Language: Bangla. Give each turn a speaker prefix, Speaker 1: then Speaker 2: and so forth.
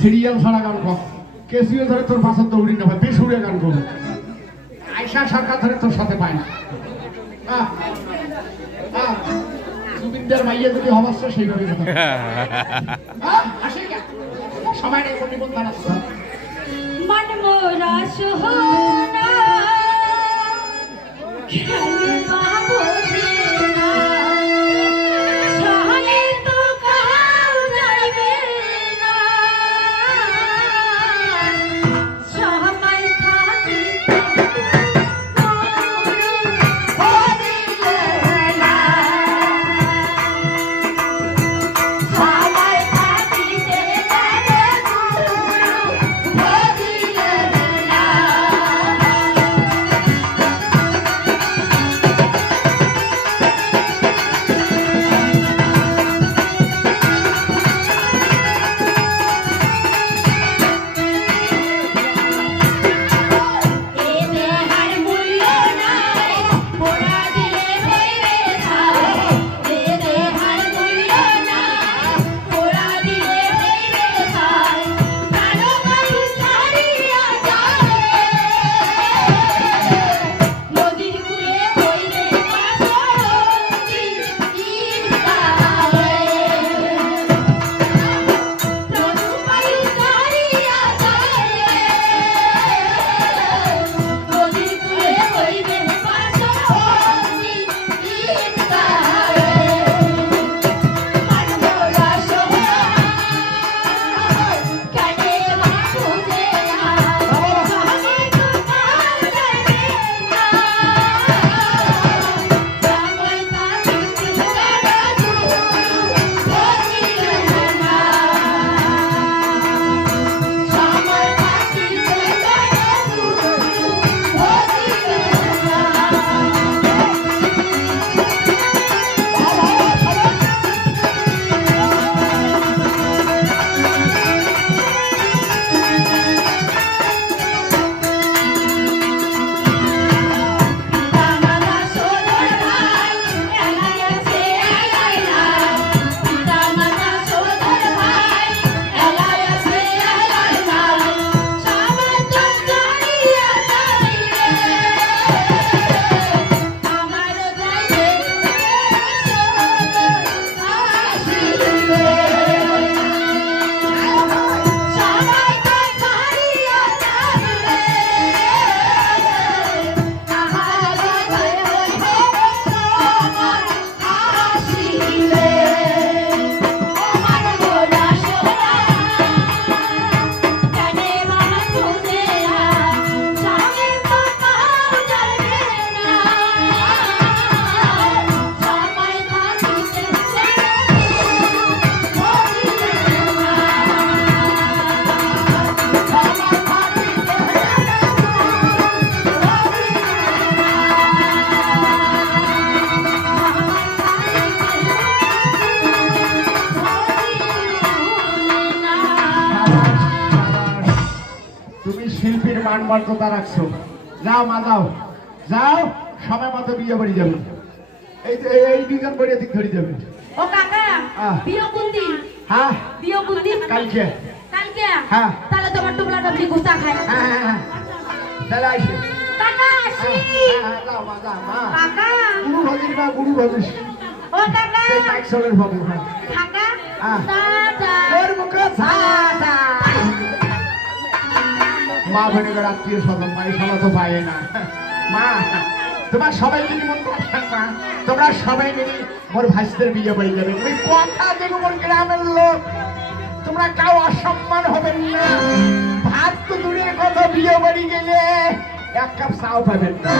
Speaker 1: সিরিয়াল ছাড়া গান কেসিও ধরে তোর পাশে দৌড়ি না ভাই বেসুরে গান করব। আয়সা সরকার ধরে তোর সাথে পায় না। জুবিনদার মাইয়া যদি অবস্থা সেইভাবে? সময় নেই
Speaker 2: মন মোরা
Speaker 1: মান মর্যাদা রাখছো। যাও মা যাও। যাও সময় মতো বিয়ে বাড়ি যাবে। এই যে এই দুজন বাড়ি দিক ধরে যাবে।
Speaker 2: ও কাকা। বিয়ে কোন দিন
Speaker 1: হ্যাঁ।
Speaker 2: বিয়ে কোন দিন
Speaker 1: কালকে।
Speaker 2: কালকে?
Speaker 1: হ্যাঁ।
Speaker 2: তাহলে তোমার টুকলাটা আপনি গুসা খায়
Speaker 1: হ্যাঁ হ্যাঁ হ্যাঁ। তাহলে আইসে
Speaker 2: কাকা আসি।
Speaker 1: হ্যাঁ, যাও মা যাও মা।
Speaker 2: কাকা।
Speaker 1: গুরু ভাবিস না গুরু ভাবিস
Speaker 2: ও কাকা।
Speaker 1: সেই মাইক সরের ভাবি
Speaker 2: কাকা
Speaker 1: আহ। মা বোনের আত্মীয় স্বজন, ভাই সবাই তো পায় না। মা, তোমার সবাইকে নিমন্ত্রণ মা? তোমরা সবাই মিলে মোর ভাইসদের বিয়ে বাড়ি যাবে। তুমি কথা দেবো মোর গ্রামের লোক। তোমরা কাউ অসম্মান হবে না। ভাত তো দূরের কথা, বিয়ে বাড়ি গেলে এক কাপ চাও পাবেন না।